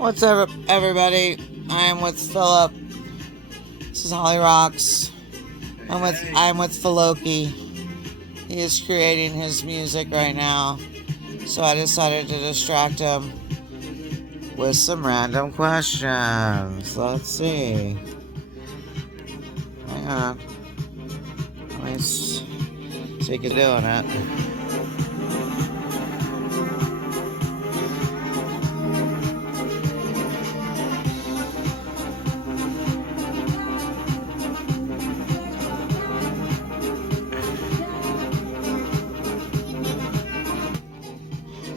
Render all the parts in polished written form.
What's up, everybody? I am with Philip. This is Holly Rocks. I'm with Filoki. He is creating his music right now, so I decided to distract him with some random questions. Let's see. Hang on. Let me see you doing it.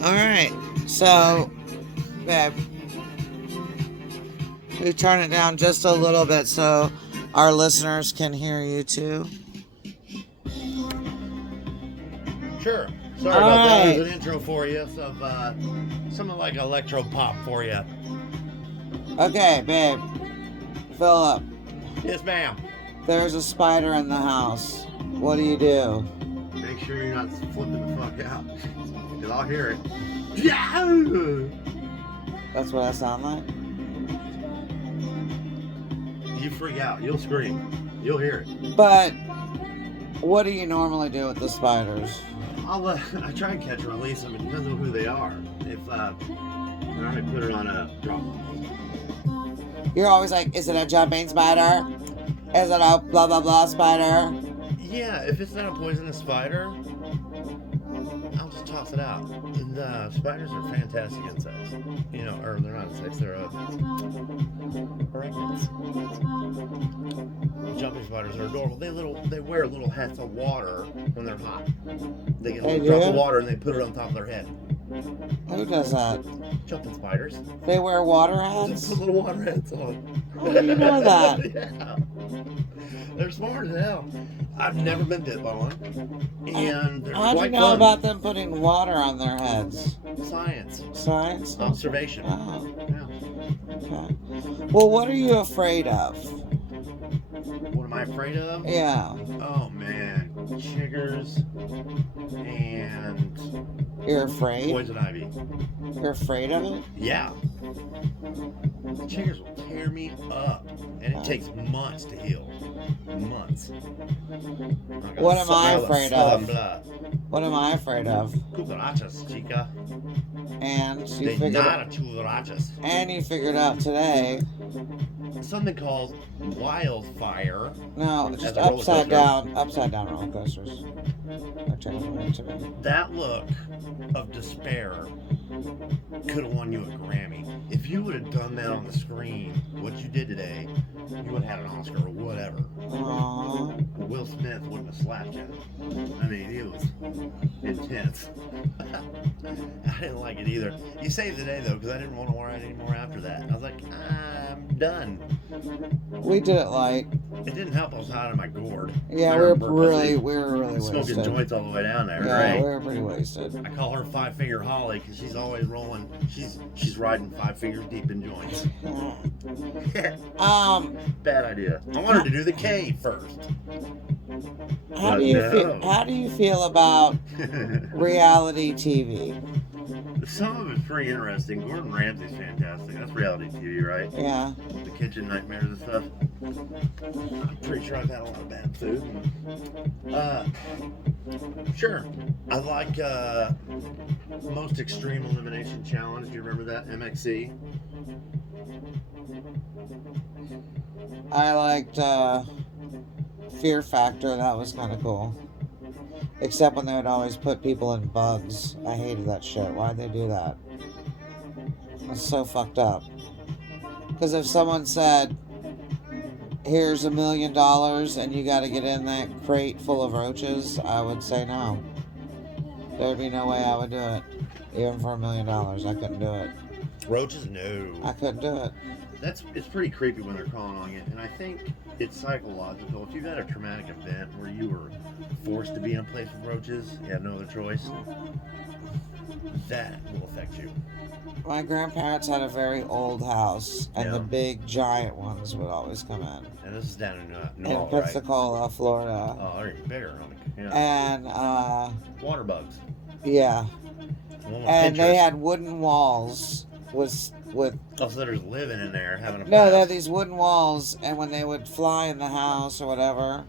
Alright, so, babe, we turn it down just a little bit so our listeners can hear you too. Sure. Sorry about that. There's an intro for you of something like electro pop for you. Okay, babe. Philip. Yes, ma'am. There's a spider in the house. What do you do? Make sure you're not flipping the fuck out. Because I'll hear it. Yeah! That's what I sound like? You freak out. You'll scream. You'll hear it. But what do you normally do with the spiders? I try and catch and release them. It depends on who they are. If I put it on a drop. You're always like, is it a jumping spider? Is it a blah blah blah spider? Yeah, if it's not a poisonous spider, I'll just toss it out. And spiders are fantastic insects. You know, or they're not insects, they're arachnids. Jumping spiders are adorable. They wear little hats of water when they're hot. They get a little drop of water and they put it on top of their head. Who does that? Jumping spiders. They wear water hats? They put little water hats on. How do you know that? Yeah. They're smart as hell. I've never been bit by one. And they're How'd you know fun. about them putting water on their heads? Science. Science? Observation. Oh. Yeah. Okay. Well, what are you afraid of? What am I afraid of? Yeah. Oh man, chiggers and You're afraid? poison ivy. You're afraid of it? Yeah. Chiggers will tear me up, and it takes months to heal. Months. What am I afraid of? Blood. What am I afraid of? Cucarachas, chica. And you They figured not a cucarachas. and you figured out today. Something called wildfire. No, As just a roller upside coaster. down roller coasters. They're taking away today. That look of despair could have won you a Grammy. If you would have done that on the screen, what you did today, you would have had an Oscar or whatever. Aww. Will Smith wouldn't have slapped you. I mean, it was intense. I didn't like it either. You saved the day though, because I didn't want to wear it anymore after that. I was like, I'm done. We did it like. It didn't help I was hot in my gourd. Yeah, we were really smoking wasted. joints all the way down there, Yeah, right? we were pretty wasted. I call her Five Finger Holly because she's always rolling. She's riding 5 fingers deep in joints. Bad idea. I want her to do the K first. How do you feel about reality TV? Some of it's pretty interesting. Gordon Ramsay's fantastic. That's reality TV, right? Yeah. The kitchen nightmares and stuff. I'm pretty sure I've had a lot of bad food. Sure. I like Most Extreme Elimination Challenge. Do you remember that? MXC. I liked Fear Factor. That was kind of cool. Except when they would always put people in bugs. I hated that shit. Why'd they do that? It's so fucked up. Because if someone said, here's $1 million and you gotta get in that crate full of roaches, I would say no. There'd be no way I would do it. Even for $1 million, I couldn't do it. Roaches? No. I couldn't do it. It's pretty creepy when they're crawling on you, and I think it's psychological. If you've had a traumatic event where you were forced to be in a place with roaches, you had no other choice, that will affect you. My grandparents had a very old house, and the big giant ones would always come in. And this is down in in Pensacola, Florida. Oh, they're even bigger. Yeah. And water bugs. Yeah. And they had wooden walls with Oh, so they're just living in there, having a no, blast. they had these wooden walls, and when they would fly in the house or whatever,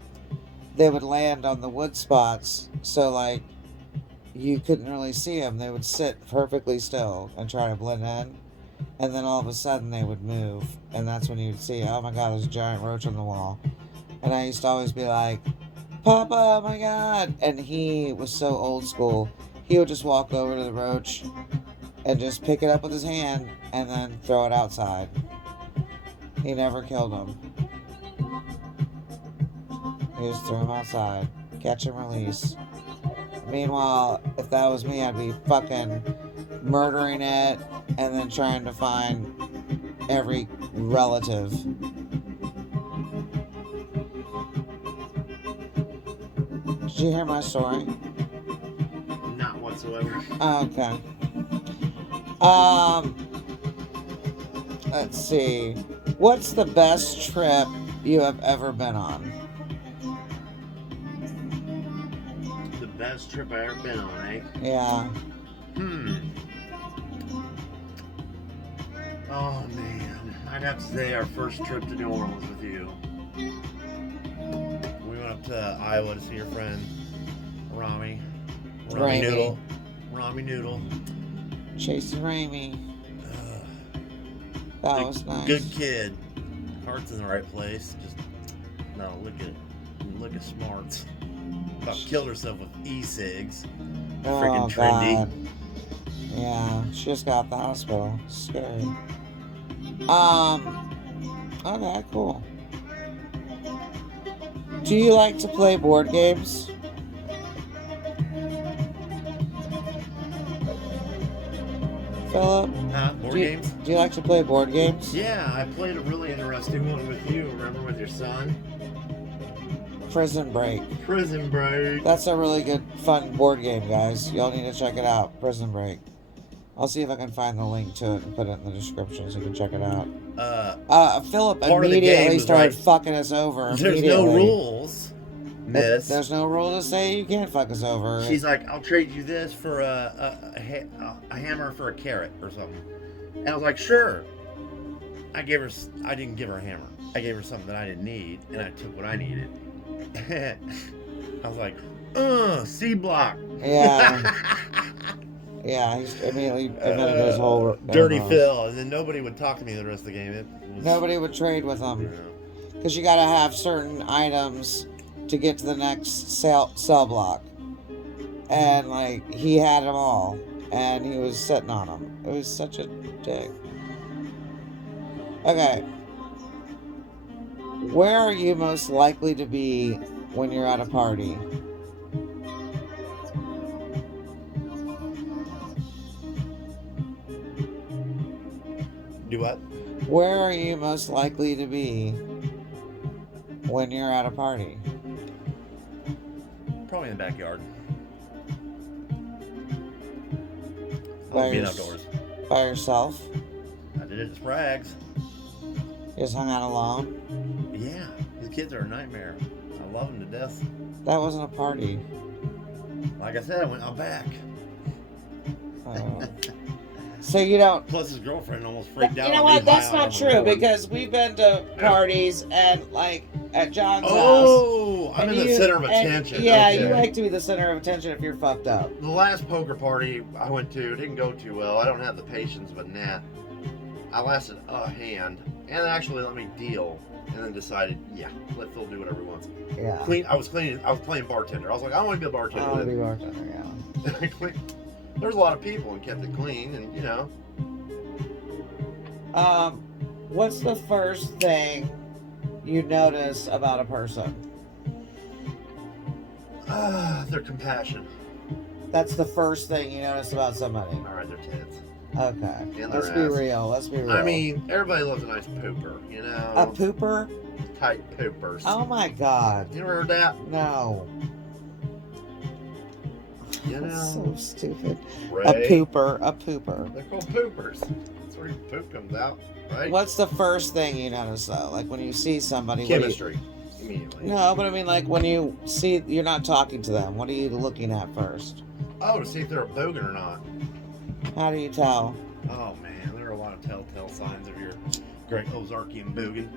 they would land on the wood spots. So like you couldn't really see them. They would sit perfectly still and try to blend in, and then all of a sudden they would move, and that's when you'd see, oh my god, there's a giant roach on the wall. And I used to always be like, Papa, oh my god. And he was so old school. He would just walk over to the roach and just pick it up with his hand and then throw it outside. He never killed him. He just threw him outside. Catch and release. Meanwhile, if that was me, I'd be fucking murdering it and then trying to find every relative. Did you hear my story? Not whatsoever. Okay. Let's see. What's the best trip you have ever been on? The best trip I ever been on, eh? Yeah. Oh man, I'd have to say our first trip to New Orleans with you. We went up to Iowa to see your friend Rami Noodle. Rami Noodle. Chasing Ramey. That was nice. Good kid. Heart's in the right place. Just no, look at smarts. About killed herself with e-cigs. Freaking trendy. God. Yeah, she just got out the hospital. Scary. Okay, cool. Do you like to play board games? Philip? Board games? Do you like to play board games? Yeah, I played a really interesting one with you, remember, with your son? Prison Break. Prison Break. That's a really good, fun board game, guys. Y'all need to check it out. Prison Break. I'll see if I can find the link to it and put it in the description so you can check it out. Philip immediately started fucking us over. There's no rules, miss. There's no rule to say you can't fuck us over. She's like, I'll trade you this for a hammer for a carrot or something. And I was like, sure. I didn't give her a hammer. I gave her something that I didn't need, and I took what I needed. I was like, C block. Yeah. Yeah, he immediately admitted his whole dirty Phil, and then nobody would talk to me the rest of the game. Nobody would trade with him because you got to have certain items to get to the next cell block, and like he had them all, and he was sitting on them. It was such a dick. Okay, where are you most likely to be when you're at a party? Do what? Where are you most likely to be when you're at a party? Probably in the backyard. Being outdoors. By yourself? I did it at Sprague's. You just hung out alone? Yeah. These kids are a nightmare. I love them to death. That wasn't a party. Like I said, I went out back. So you don't. Plus, his girlfriend almost freaked out. You know what? That's not true because we've been to parties and like at John's house. Oh, I'm in the center of attention. Yeah, okay. you like to be the center of attention if you're fucked up. The last poker party I went to didn't go too well. I don't have the patience of a gnat. I lasted a hand and actually let me deal, and then decided, yeah, let Phil do whatever he wants. Yeah. I was playing bartender. I was like, I want to be a bartender. I want to be bartender. Yeah. There's a lot of people and kept it clean, and you know. What's the first thing you notice about a person? Their compassion. That's the first thing you notice about somebody. All right, their tits. Okay. And Let's be real. Let's be real. I mean, everybody loves a nice pooper, you know. A pooper? Tight poopers. Oh my God. You ever heard that? No. You know. So stupid. Ray. A pooper. They're called poopers. That's where your poop comes out, right? What's the first thing you notice though? Like when you see somebody. Chemistry. Immediately. No, but I mean like when you see, you're not talking to them. What are you looking at first? Oh, to see if they're a bogan or not. How do you tell? Oh man, they're a lot of telltale signs of your great Ozarkian boogan.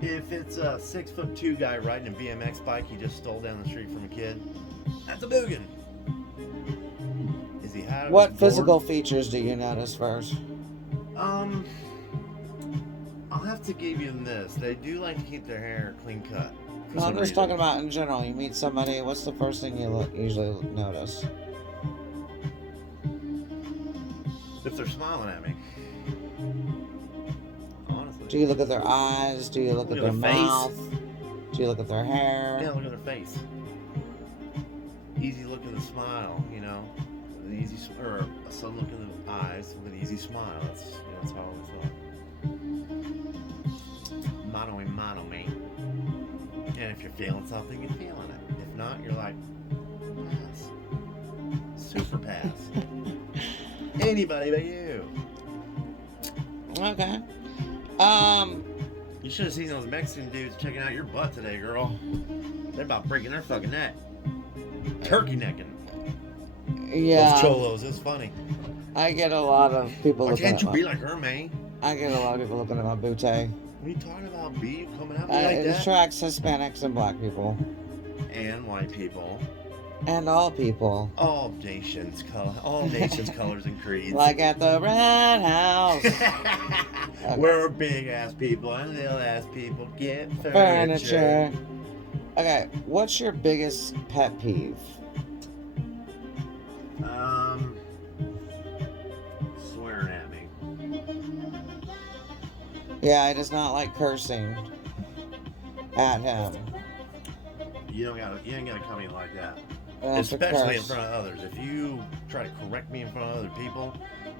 If it's a 6'2" guy riding a BMX bike he just stole down the street from a kid, that's a boogan. Is he high? What physical features do you notice first? I'll have to give you this. They do like to keep their hair clean cut. No, I'm just talking about in general. You meet somebody, what's the first thing you usually notice? If they're smiling at me. Honestly. Do you look at their eyes? Do you look at their mouth? Do you look at their hair? Yeah, look at their face. Easy look at the smile, you know. An easy, or a sudden look in the eyes with an easy smile. That's how I always thought. Mano a mano, mate. And if you're feeling something, you're feeling it. If not, you're like, pass. Super pass. Anybody but you. Okay. You should have seen those Mexican dudes checking out your butt today, girl. They're about breaking their fucking neck. Turkey necking. Yeah. Those cholos, it's funny. I get a lot of people Why looking can't at you my... be like her, man? I get a lot of people looking at my bootay. What are you talking about, B? You coming at me like It that? attracts Hispanics and black people. And white people. And all people. All nations, colors, and creeds. Like at the Red House. Okay. We're big ass people and little ass people get Furniture. Okay, what's your biggest pet peeve? Swearing at me. Yeah, I does not like cursing at him. You ain't gotta come in like that. That's a Especially in curse. front of others. If you try to correct me in front of other people,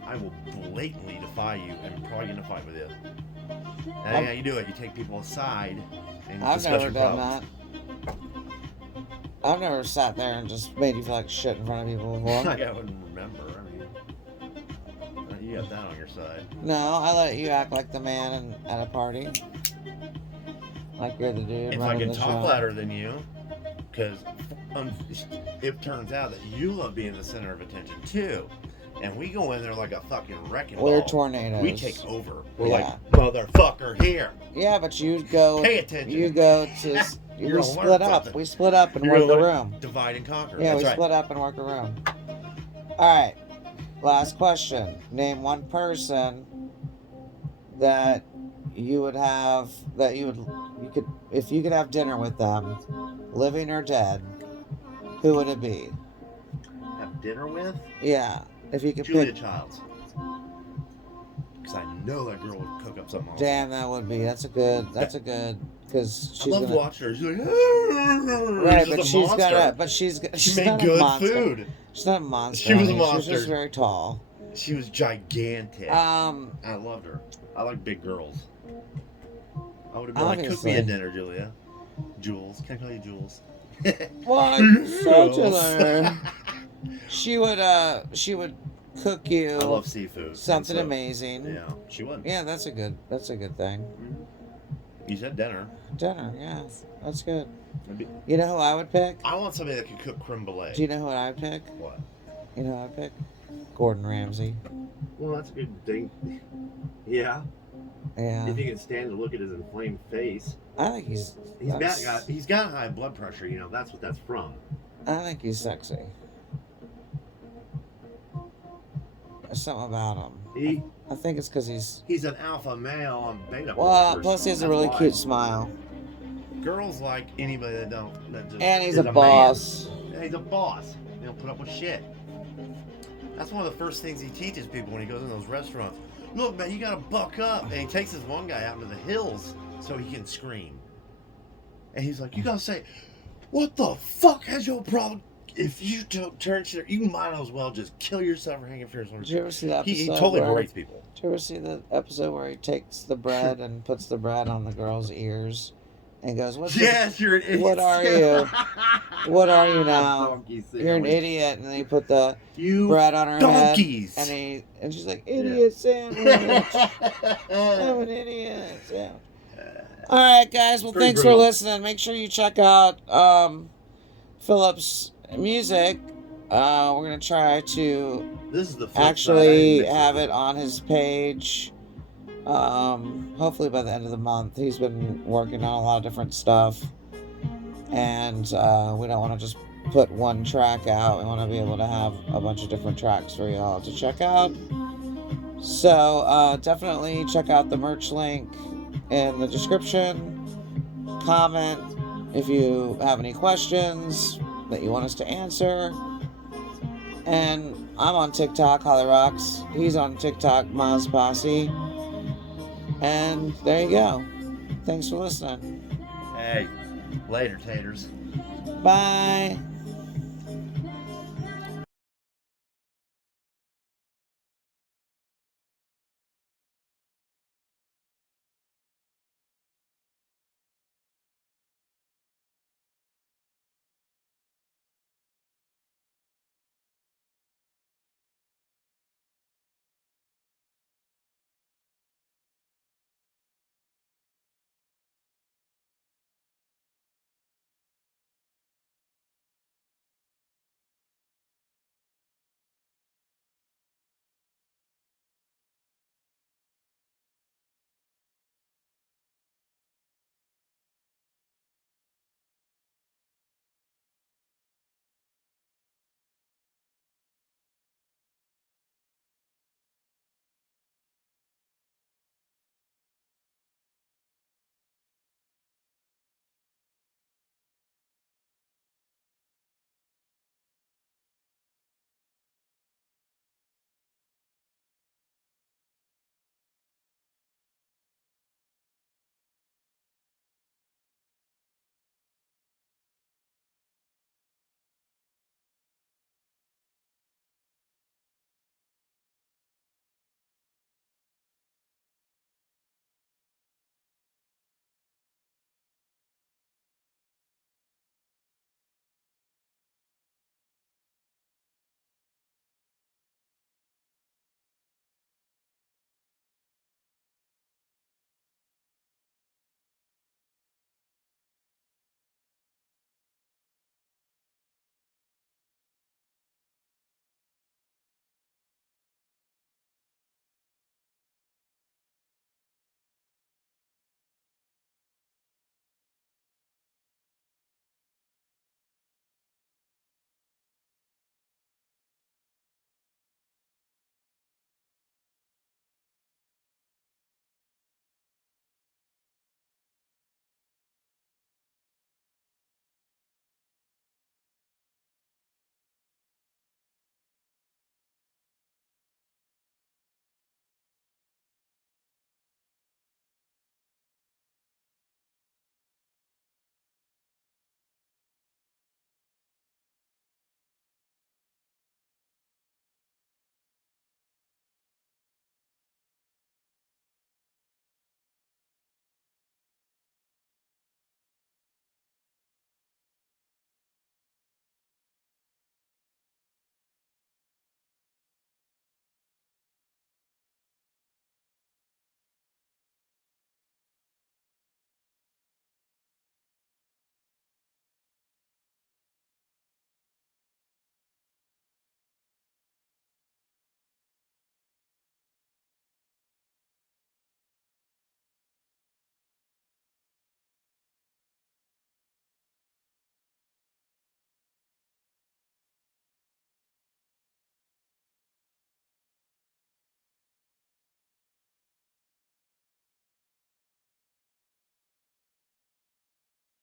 I will blatantly defy you and probably get in a fight with you. And how you do it, you take people aside and I've discuss never your done problems. that. I've never sat there and just made you feel like shit in front of people before. Like I wouldn't remember. I mean, you got that on your side. No, I let you act like the man at a party. Like you're the dude. If I running can the talk show. louder than you, because it turns out that you love being the center of attention too. And we go in there like a fucking wrecking We're ball. tornadoes. We take over. We're Yeah. like, motherfucker, here. Yeah, but you go. Pay attention. You go to. You're We gonna split learn up. something. We split up and You're work the gonna room. Divide and conquer. Yeah, That's we right. split up and work a room. All right. Last question. Name one person that you would have if you could have dinner with them, living or dead. Who would it be? Have dinner with Yeah, if you could Julia pick. Childs. Because I know that girl would cook up something awesome. Damn, that would be. That's a good. Because I she's love gonna. watching her. She's like, Right, she's but a she's monster. gonna. But she's She not made a good monster. food. She's not a monster. She was a She's monster. just very tall. She was gigantic. I loved her. I like big girls. I would have been like, cook me a Obviously. dinner, Julia. Jules. Can I call you Jules? What? Such She would cook I you love seafood. something and so- amazing. Yeah, she would. Yeah, that's a good thing. You said dinner. Dinner, yeah, that's good. Maybe- You know who I would pick? I want somebody that can cook creme brulee. Do you know who I would pick? What? You know who I'd pick? Gordon Ramsay. Well, that's a good thing. Yeah. Yeah, If you can stand to look at his inflamed face. I think he's He's got high blood pressure, you know, that's what that's from. I think he's sexy. There's something about him. I think it's because He's an alpha male on beta. well, blockers. plus he has a That's really why. cute smile. Girls like anybody that just And he's is a boss. Man. Yeah, he's a boss. They don't put up with shit. That's one of the first things he teaches people when he goes in those restaurants. Look, man, you gotta buck up. And he takes this one guy out into the hills so he can scream. And he's like, you gotta say, what the fuck has your problem? If you don't turn shit, you might as well just kill yourself or hang your fingers on Did you ever see that episode? He totally where, berates people. Did you ever see the episode where he takes the bread and puts the bread on the girl's ears and goes, "What's Yes, you're an idiot. What are you? What are you now? Donkey You're an sandwich. idiot." And then he put the You bread on her donkeys. head, and she's like, "Idiot sandwich. I'm an idiot sandwich." All right, guys. Well, Pretty thanks brutal. for listening. Make sure you check out Philip's music We're gonna try to This is the flip side. I actually didn't mix have it on his page. Hopefully by the end of the month. He's been working on a lot of different stuff, and we don't want to just put one track out. We want to be able to have a bunch of different tracks for y'all to check out. So definitely check out the merch link in the description. Comment if you have any questions that you want us to answer. And I'm on TikTok, Holly Rocks. He's on TikTok, Mozposse. And there you go. Thanks for listening. Hey, later, taters. Bye.